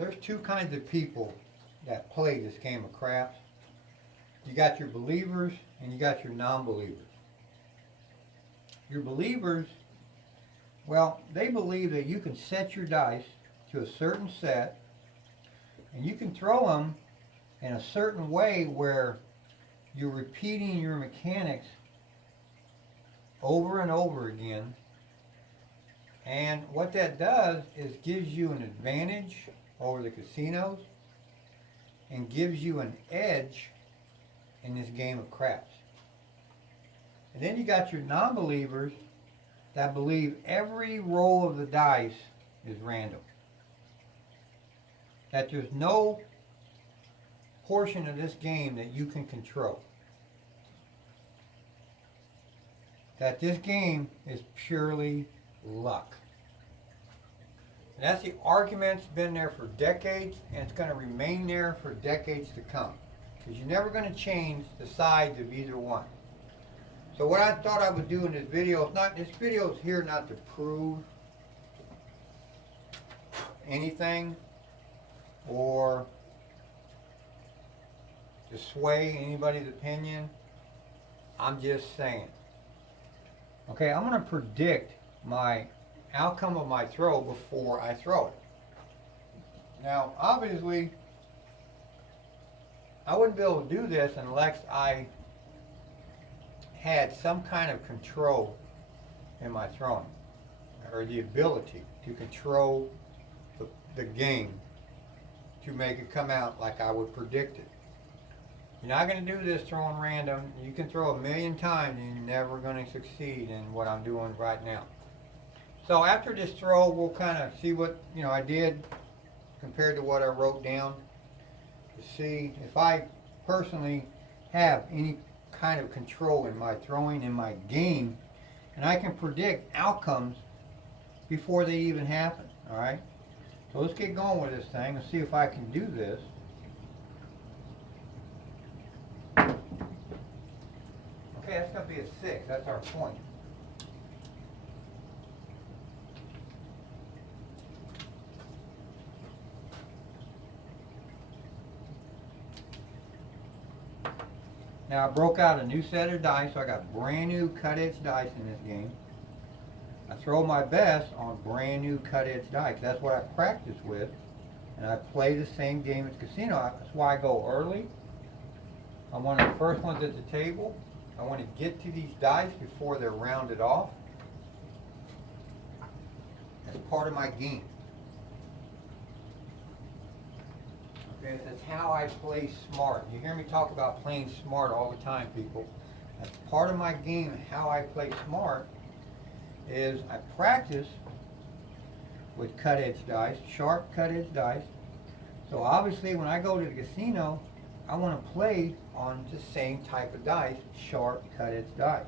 There's two kinds of people that play this game of craps. You got your believers and you got your non-believers. Your believers, well, they believe that you can set your dice to a certain set and you can throw them in a certain way where you're repeating your mechanics over and over again. And what that does is gives you an advantage over the casinos and gives you an edge in this game of craps. And then you got your non-believers that believe every roll of the dice is random. That there's no portion of this game that you can control. That this game is purely luck. And that's the argument's been there for decades, and it's going to remain there for decades to come. Because you're never going to change the sides of either one. So what I thought I would do in this video is this video is here not to prove anything or to sway anybody's opinion. I'm just saying. Okay, I'm going to predict my outcome of my throw before I throw it. Now, obviously, I wouldn't be able to do this unless I had some kind of control in my throwing, or the ability to control the game to make it come out like I would predict it. You're not going to do this throwing random. You can throw 1,000,000 times and you're never going to succeed in what I'm doing right now. So after this throw, we'll kind of see what I did compared to what I wrote down to see if I personally have any kind of control in my throwing, in my game, and I can predict outcomes before they even happen. All right. So let's get going with this thing and see if I can do this. Okay, that's going to be a 6. That's our point. Now I broke out a new set of dice, so I got brand new cut-edge dice in this game. I throw my best on brand new cut-edge dice. That's what I practice with, and I play the same game at the casino. That's why I go early. I'm one of the first ones at the table. I want to get to these dice before they're rounded off. That's part of my game. Okay, that's how I play smart. You hear me talk about playing smart all the time, people. That's part of my game, and how I play smart is I practice with cut-edge dice, sharp cut-edge dice. So obviously when I go to the casino, I want to play on the same type of dice, sharp cut-edge dice.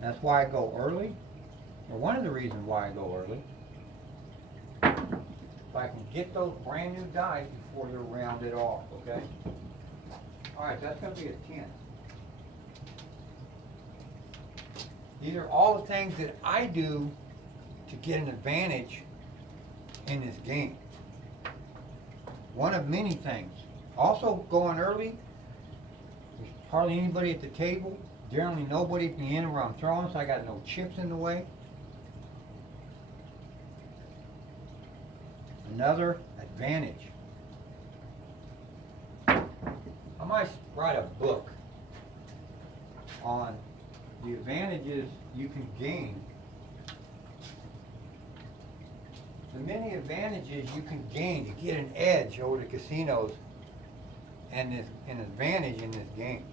And that's why I go early, or one of the reasons why I go early. If I can get those brand new dice before they're rounded off, okay? Alright, that's going to be a 10. These are all the things that I do to get an advantage in this game. One of many things. Also, going early, there's hardly anybody at the table. Generally nobody at the end where I'm throwing, so I got no chips in the way. Another advantage. I might write a book on the advantages you can gain. The many advantages you can gain to get an edge over the casinos and an advantage in this game.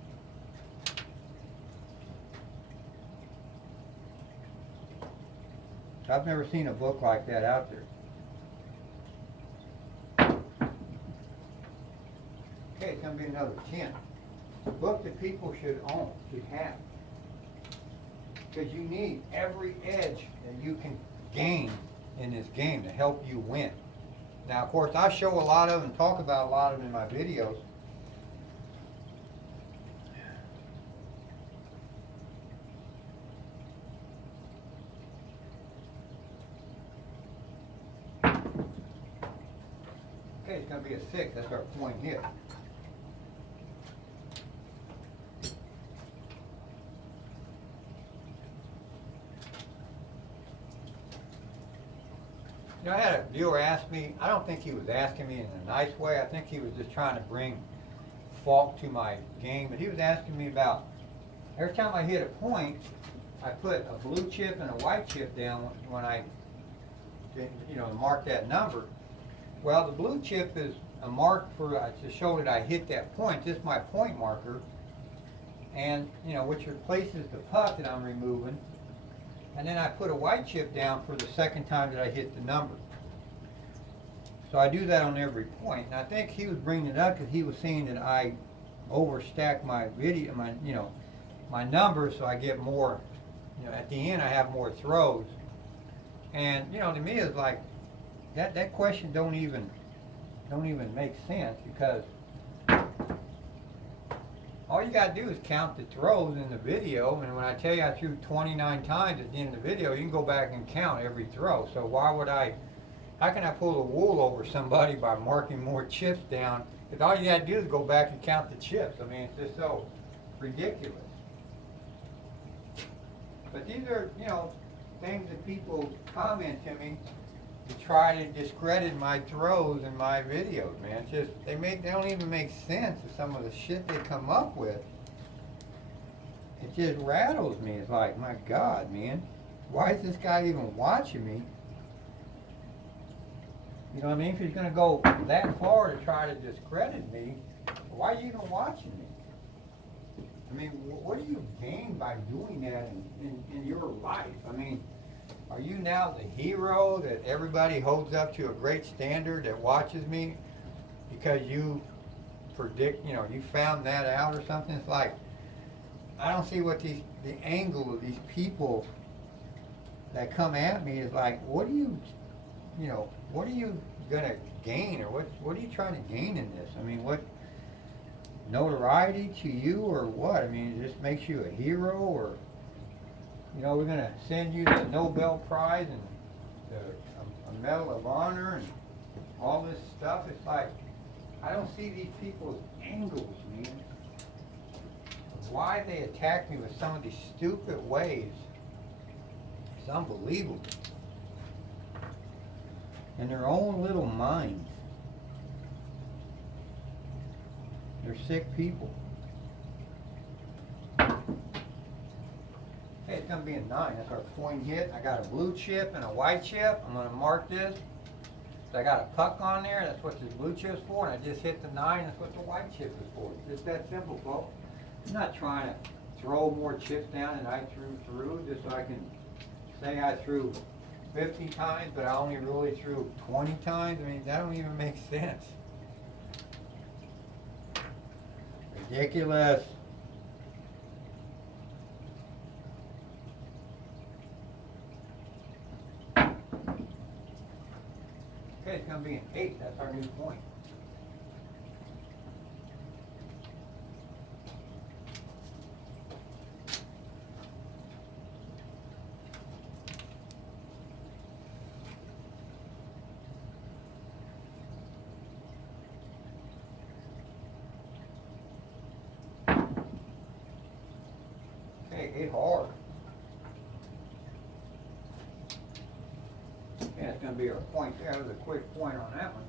I've never seen a book like that out there. Okay, it's going to be another 10. It's a book that people should own, should have. Because you need every edge that you can gain in this game to help you win. Now, of course, I show a lot of them and talk about a lot of them in my videos. Okay, it's going to be a 6. That's our point hit. You know, I had a viewer ask me, I don't think he was asking me in a nice way. I think he was just trying to bring fault to my game. But he was asking me about, every time I hit a point, I put a blue chip and a white chip down when I, you know, mark that number. Well, the blue chip is a mark for to show that I hit that point. This is my point marker, and you know, which replaces the puck that I'm removing. And then I put a white chip down for the second time that I hit the number. So I do that on every point. And I think he was bringing it up because he was seeing that I overstack my video, my numbers, so I get more. You know, at the end I have more throws. And you know, to me it's like that question don't even make sense, because all you got to do is count the throws in the video, and when I tell you I threw 29 times at the end of the video, you can go back and count every throw. So why would how can I pull the wool over somebody by marking more chips down? If all you got to do is go back and count the chips. I mean, it's just so ridiculous. But these are, you know, things that people comment to me to try to discredit my throws in my videos, man. It's just, they don't even make sense of some of the shit they come up with. It just rattles me. It's like, my God, man, why is this guy even watching me? You know what I mean? If he's going to go that far to try to discredit me, why are you even watching me? I mean, what do you gain by doing that in your life? I mean, are you now the hero that everybody holds up to a great standard that watches me because you predict, you know, you found that out or something? It's like, I don't see what the angle of these people that come at me is like, what are you gonna gain, or what are you trying to gain in this? I mean, what notoriety to you or what? I mean, it just makes you a hero, or you know, we're going to send you the Nobel Prize and a Medal of Honor and all this stuff. It's like, I don't see these people's angles, man. Why they attack me with some of these stupid ways is unbelievable. In their own little minds. They're sick people. Hey, it's going to be a 9. That's our point hit. I got a blue chip and a white chip. I'm going to mark this. So I got a puck on there. That's what this blue chip's for. And I just hit the 9. That's what the white chip is for. It's just that simple, folks. I'm not trying to throw more chips down than I threw just so I can say I threw 50 times, but I only really threw 20 times. I mean, that don't even make sense. Ridiculous. Okay, it's going to be an 8. That's our new point. Okay, 8 hard. Yeah, it's going to be our point there. There's a quick point on that one.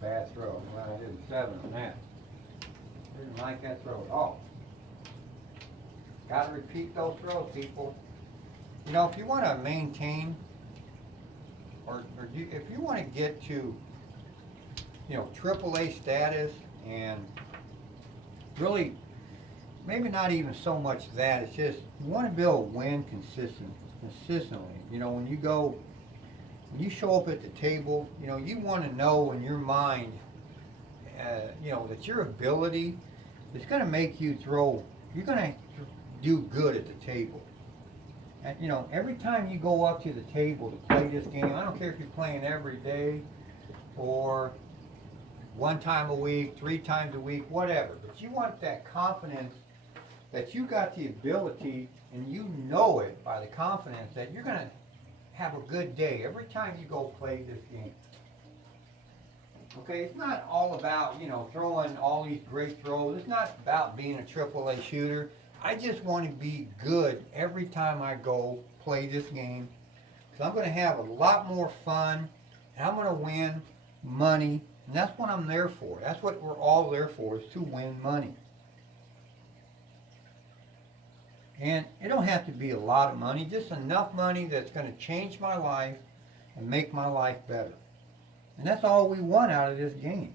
Bad throw. Well, I did a 7 on that. Didn't like that throw at all. Got to repeat those throws, people. You know, if you want to maintain, if you want to get to, you know, AAA status and really, maybe not even so much that, it's just you want to be able to win consistently. You know, when you show up at the table, you know, you want to know in your mind, you know, that your ability is going to make you throw, you're going to do good at the table. And, you know, every time you go up to the table to play this game, I don't care if you're playing every day or one time a week, 3 times a week, whatever. But you want that confidence that you got the ability, and you know it by the confidence that you're going to have a good day every time you go play this game. Okay, it's not all about, you know, throwing all these great throws. It's not about being a AAA shooter. I just want to be good every time I go play this game, because I'm going to have a lot more fun, and I'm going to win money, and that's what I'm there for. That's what we're all there for, is to win money. And it don't have to be a lot of money, just enough money that's going to change my life and make my life better. And that's all we want out of this game.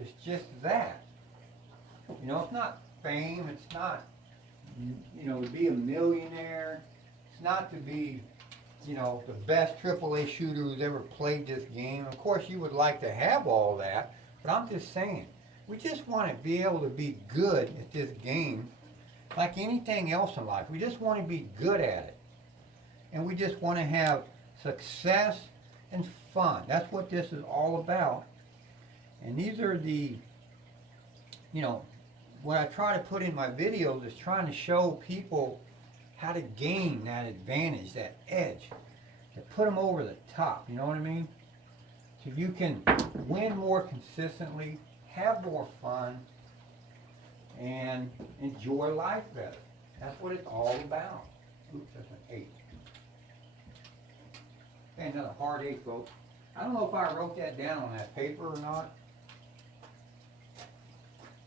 It's just that. You know, it's not fame, it's not, you know, to be a millionaire. It's not to be, you know, the best AAA shooter who's ever played this game. Of course, you would like to have all that, but I'm just saying, we just want to be able to be good at this game like anything else in life. We just want to be good at it. And we just want to have success and fun. That's what this is all about. And these are the, you know, what I try to put in my videos is trying to show people how to gain that advantage, that edge, to put them over the top, you know what I mean? So you can win more consistently, have more fun, and enjoy life better. That's what it's all about. Oops, that's an 8. Okay, another hard 8, folks. I don't know if I wrote that down on that paper or not.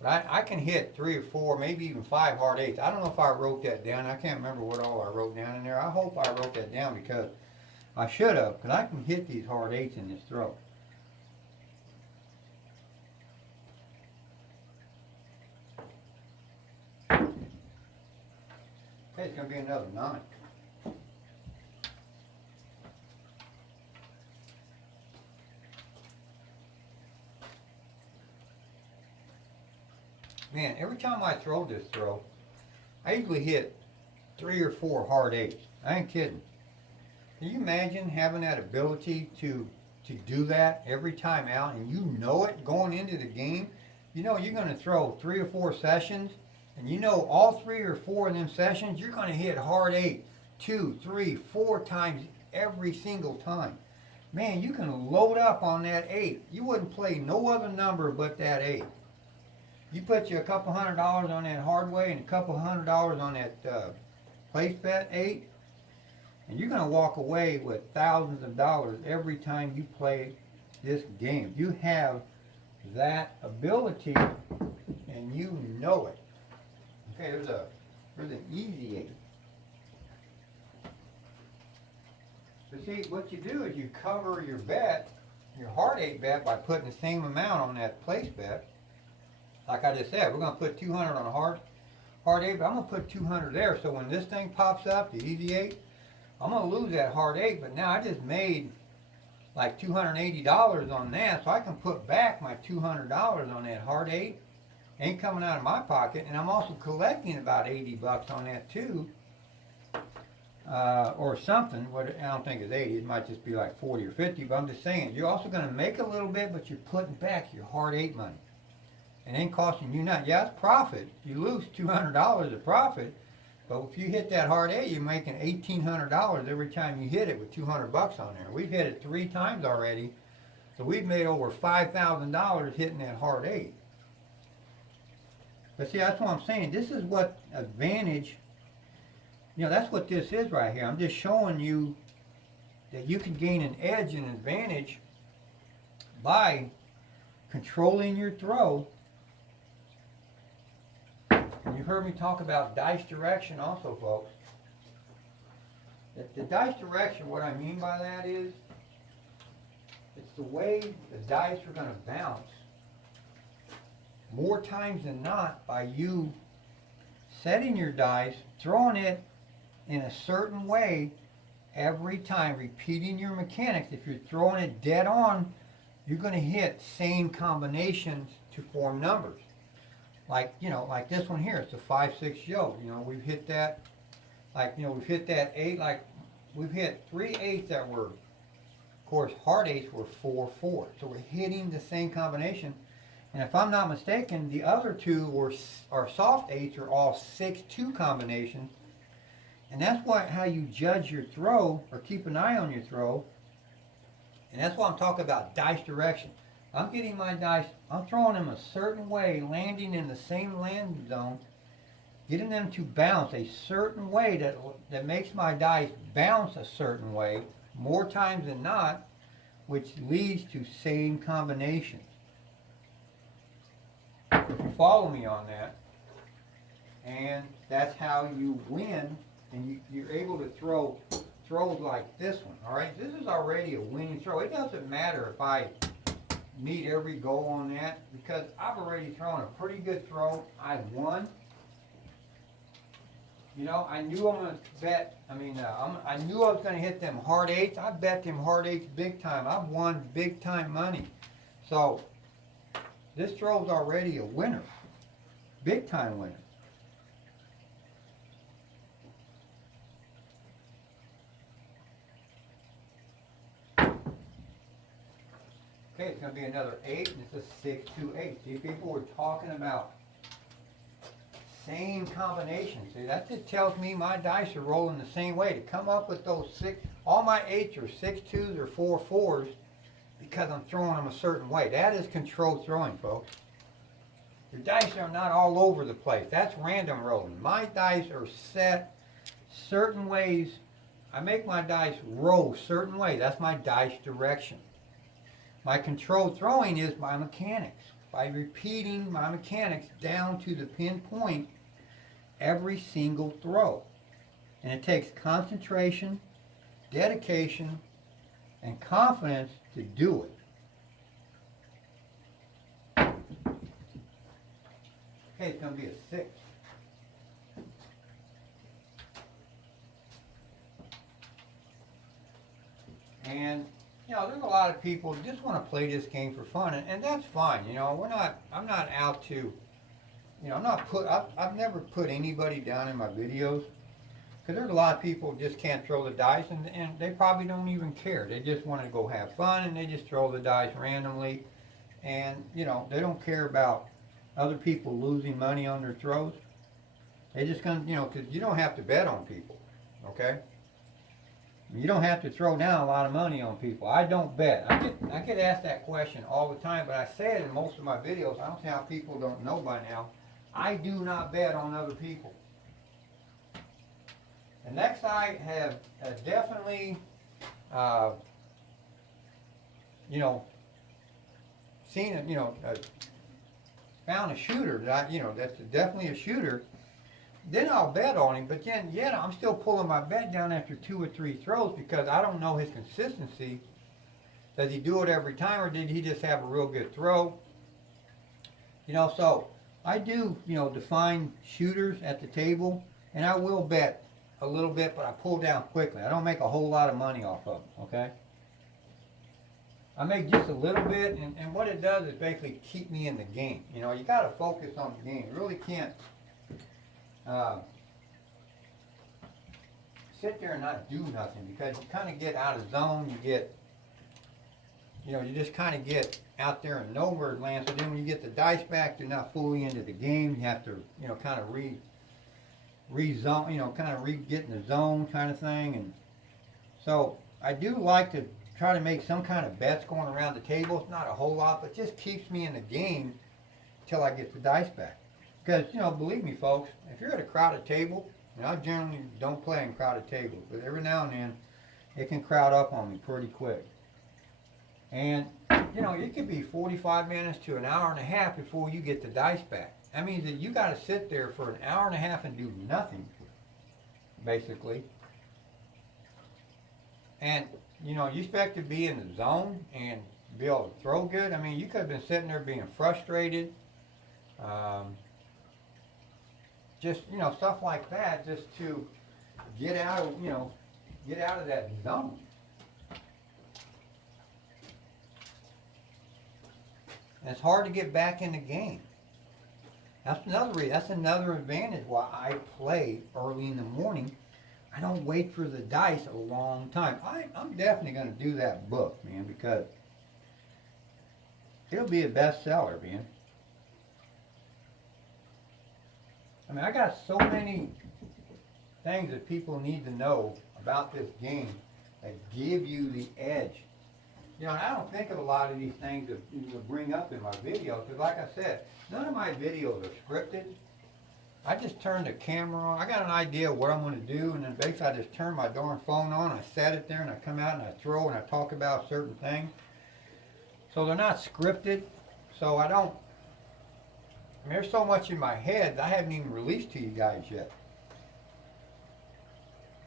But I can hit 3 or 4, maybe even 5 hard 8s. I don't know if I wrote that down. I can't remember what all I wrote down in there. I hope I wrote that down, because I should have, because I can hit these hard 8s in this throw. Okay, it's going to be another 9. Man, every time I throw this throw, I usually hit 3 or 4 hard 8s. I ain't kidding. Can you imagine having that ability to do that every time out, and you know it going into the game? You know you're going to throw 3 or 4 sessions, and you know all 3 or 4 of them sessions you're going to hit hard 8 2, 3, 4 times every single time. Man, you can load up on that 8. You wouldn't play no other number but that 8. You put you a couple $100 on that hardway and a couple $100 on that place bet 8, and you're going to walk away with thousands of dollars every time you play this game. You have that ability, and you know it. Okay, there's an easy 8. But see, what you do is you cover your bet, your hard 8 bet, by putting the same amount on that place bet. Like I just said, we're going to put 200 on a hard 8, but I'm going to put 200 there. So when this thing pops up, the easy 8, I'm going to lose that hard 8, but now I just made like $280 on that, so I can put back my $200 on that hard 8. Ain't coming out of my pocket, and I'm also collecting about 80 bucks on that too, or something. What I don't think it's 80, it might just be like 40 or 50, but I'm just saying, you're also going to make a little bit, but you're putting back your hard 8 money. It ain't costing you nothing. Yeah, it's profit. You lose $200 of profit, but if you hit that hard 8, you're making $1,800 every time you hit it with 200 bucks on there. We've hit it 3 times already, so we've made over $5,000 hitting that hard 8. But see, that's what I'm saying. This is what advantage, you know, that's what this is right here. I'm just showing you that you can gain an edge and advantage by controlling your throw. And you heard me talk about dice direction also, folks. The dice direction, what I mean by that is, it's the way the dice are going to bounce more times than not, by you setting your dice, throwing it in a certain way every time, repeating your mechanics. If you're throwing it dead on, you're going to hit same combinations to form numbers. Like, like this one here, it's a 5-6 yoke. We've hit that, we've hit that 8, we've hit 3 8s that were, of course, hard 8s were 4-4. So we're hitting the same combination. And if I'm not mistaken, the other two are soft 8s are all 6-2 combinations. And that's how you judge your throw, or keep an eye on your throw. And that's why I'm talking about dice direction. I'm getting my dice, I'm throwing them a certain way, landing in the same landing zone, getting them to bounce a certain way that makes my dice bounce a certain way, more times than not, which leads to same combinations. If you follow me on that, and that's how you win, and you're able to throw throws like this one. All right, this is already a winning throw. It doesn't matter if I meet every goal on that, because I've already thrown a pretty good throw. I won. I knew I'm going to bet. I knew I was going to hit them hard 8s. I bet them hard 8s big time. I've won big time money. So this throw's already a winner, big time winner. Okay, it's going to be another 8, and it's a 6-2-8. See, people were talking about same combination. See, that just tells me my dice are rolling the same way. To come up with those 6, all my 8s are 6-2s or 4-4s, because I'm throwing them a certain way. That is controlled throwing, folks. Your dice are not all over the place. That's random rolling. My dice are set certain ways. I make my dice roll certain way. That's my dice direction. My controlled throwing is my mechanics. By repeating my mechanics down to the pinpoint every single throw. And it takes concentration, dedication, and confidence to do it. Okay, it's going to be a 6. And there's a lot of people who just want to play this game for fun, and that's fine. I'm not out to, I've never put anybody down in my videos, because there's a lot of people who just can't throw the dice, and they probably don't even care. They just want to go have fun, and they just throw the dice randomly, and they don't care about other people losing money on their throws. They just because you don't have to bet on people, okay? You don't have to throw down a lot of money on people. I don't bet. I get asked that question all the time, but I say it in most of my videos. I don't see how people don't know by now. I do not bet on other people. The next I have definitely, seen it, found a shooter that that's definitely a shooter. Then I'll bet on him, but then I'm still pulling my bet down after 2 or 3 throws, because I don't know his consistency. Does he do it every time, or did he just have a real good throw? So I do, define shooters at the table, and I will bet a little bit, but I pull down quickly. I don't make a whole lot of money off of them, okay? I make just a little bit, and what it does is basically keep me in the game. You got to focus on the game. You really can't sit there and not do nothing, because you kind of get out of zone. You get, you just kind of get out there and nowhere land. So then when you get the dice back, you're not fully into the game. You have to, kind of re-zone, kind of get in the zone kind of thing. And so I do like to try to make some kind of bets going around the table. It's not a whole lot, but just keeps me in the game until I get the dice back. Because, believe me, folks, if you're at a crowded table, I generally don't play in crowded tables, but every now and then it can crowd up on me pretty quick. And, it could be 45 minutes to an hour and a half before you get the dice back. That means that you got to sit there for an hour and a half and do nothing, basically. And, you expect to be in the zone and be able to throw good. You could have been sitting there being frustrated, Just, stuff like that, just to get out of, get out of that zone. And it's hard to get back in the game. That's another reason. That's another advantage why I play early in the morning. I don't wait for the dice a long time. I'm definitely going to do that book, man, because it'll be a bestseller, man. I mean, I got so many things that people need to know about this game that give you the edge. I don't think of a lot of these things to bring up in my videos, because like I said, none of my videos are scripted. I just turn the camera on. I got an idea of what I'm going to do, and then basically I just turn my darn phone on, I set it there, and I come out and I throw and I talk about certain things. So they're not scripted, so I don't, there's so much in my head that I haven't even released to you guys yet.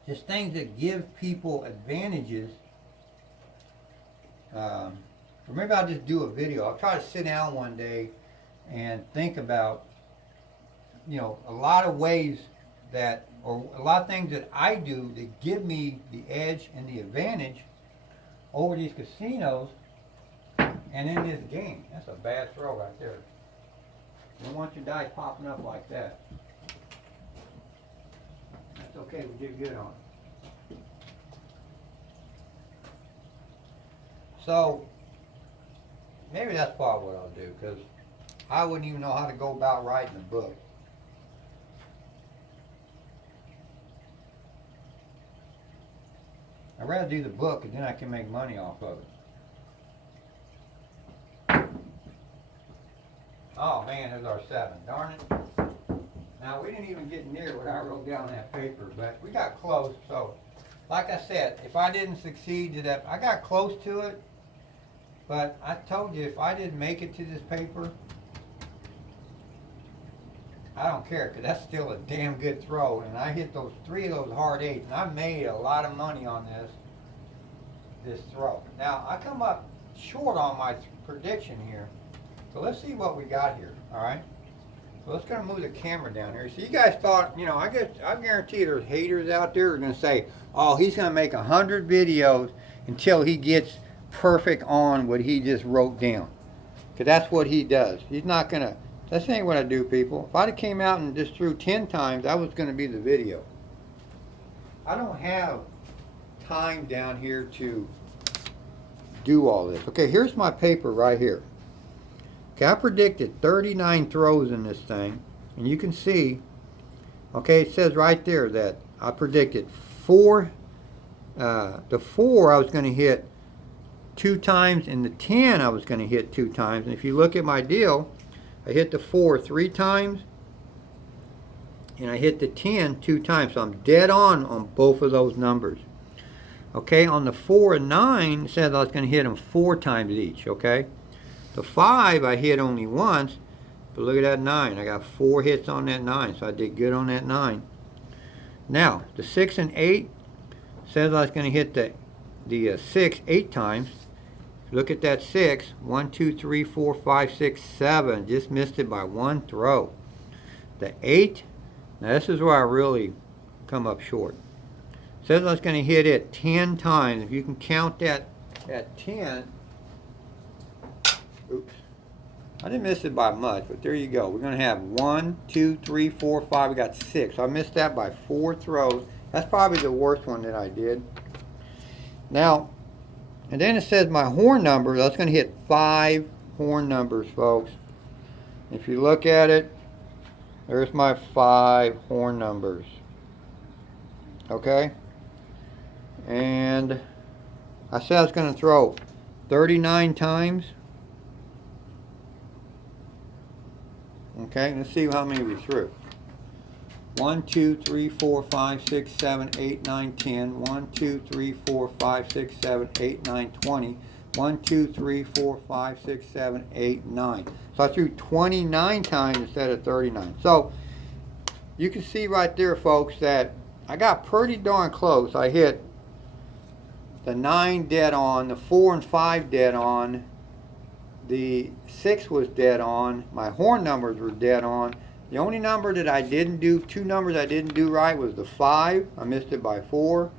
Just things that give people advantages. Or maybe I'll just do a video. I'll try to sit down one day and think about, a lot of ways that, or a lot of things that I do that give me the edge and the advantage over these casinos and in this game. That's a bad throw right there. You don't want your dice popping up like that. That's okay, we did good on it. So, maybe that's probably what I'll do, because I wouldn't even know how to go about writing a book. I'd rather do the book, and then I can make money off of it. Oh man, there's our 7. Darn it. Now, we didn't even get near what I wrote down on that paper, but we got close. So, like I said, if I didn't succeed to that, I got close to it. But I told you, if I didn't make it to this paper, I don't care, because that's still a damn good throw. And I hit those 3 of those hard 8s, and I made a lot of money on this throw. Now, I come up short on my prediction here. So let's see what we got here, all right? So let's kind of move the camera down here. So you guys thought, I guarantee there's haters out there who are going to say, oh, he's going to make 100 videos until he gets perfect on what he just wrote down. Because that's what he does. He's not going to, that ain't what I do, people. If I'd have came out and just threw 10 times, that was going to be the video. I don't have time down here to do all this. Okay, here's my paper right here. Okay, I predicted 39 throws in this thing, and you can see, okay, it says right there that I predicted 4, the 4 I was going to hit 2 times, and the 10 I was going to hit 2 times. And if you look at my deal, I hit the 4 3 times, and I hit the 10 2 times. So I'm dead on both of those numbers. Okay, on the 4 and 9, it says I was going to hit them 4 times each, okay? The 5 I hit only once, but look at that 9. I got 4 hits on that 9, so I did good on that 9. Now, the 6 and 8 says I was going to hit the 6 8 times. Look at that 6. 1, 2, 3, 4, 5, 6, 7. Just missed it by 1 throw. The 8, now this is where I really come up short. Says I was going to hit it 10 times. If you can count that at 10, oops. I didn't miss it by much, but there you go. We're going to have 1, 2, 3, 4, 5. We got 6. So I missed that by 4 throws. That's probably the worst one that I did. Now, and then it says my horn numbers. I was going to hit 5 horn numbers, folks. If you look at it, there's my 5 horn numbers. Okay? And I said I was going to throw 39 times. Okay, let's see how many we threw. 1, 2, 3, 4, 5, 6, 7, 8, 9, 10. 1, 2, 3, 4, 5, 6, 7, 8, 9, 20. 1, 2, 3, 4, 5, 6, 7, 8, 9. So I threw 29 times instead of 39. So you can see right there, folks, that I got pretty darn close. I hit the 9 dead on, the 4 and 5 dead on, the 6 was dead on. My horn numbers were dead on. The only number that I didn't do, 2 numbers I didn't do right, was the 5. I missed it by 4.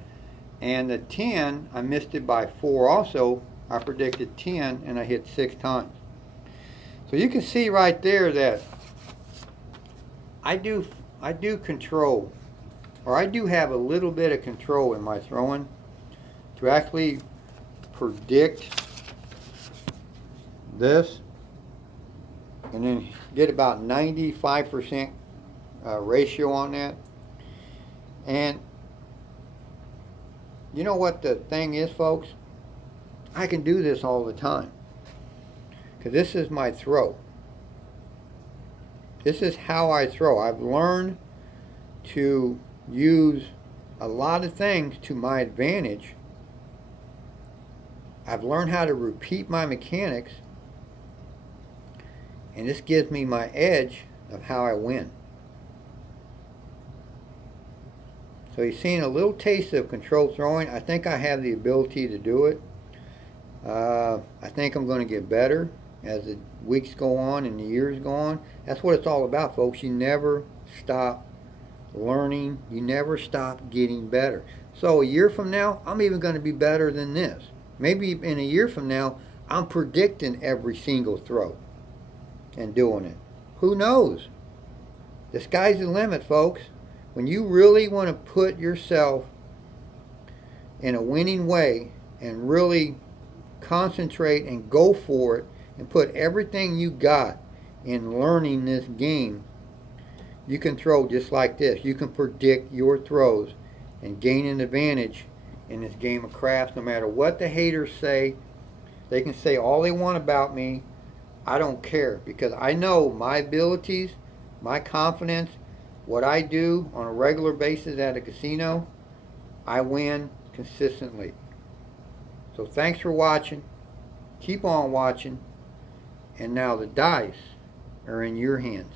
And the 10, I missed it by 4 also. I predicted 10 and I hit 6 times. So you can see right there that I do control, or I do have a little bit of control in my throwing to actually predict this and then get about 95% ratio on that. And you know what the thing is, folks? I can do this all the time because this is my throw. This is how I throw. I've learned to use a lot of things to my advantage. I've learned how to repeat my mechanics, and this gives me my edge of how I win. So you've seen a little taste of controlled throwing. I think I have the ability to do it. I think I'm going to get better as the weeks go on and the years go on. That's what it's all about, folks. You never stop learning. You never stop getting better. So a year from now, I'm even going to be better than this. Maybe in a year from now, I'm predicting every single throw and doing it. Who knows? The sky's the limit, folks. When you really want to put yourself in a winning way and really concentrate and go for it and put everything you got in learning this game, you can throw just like this. You can predict your throws and gain an advantage in this game of craps. No matter what the haters say, they can say all they want about me. I don't care, because I know my abilities, my confidence, what I do on a regular basis at a casino, I win consistently. So thanks for watching. Keep on watching. And now the dice are in your hands.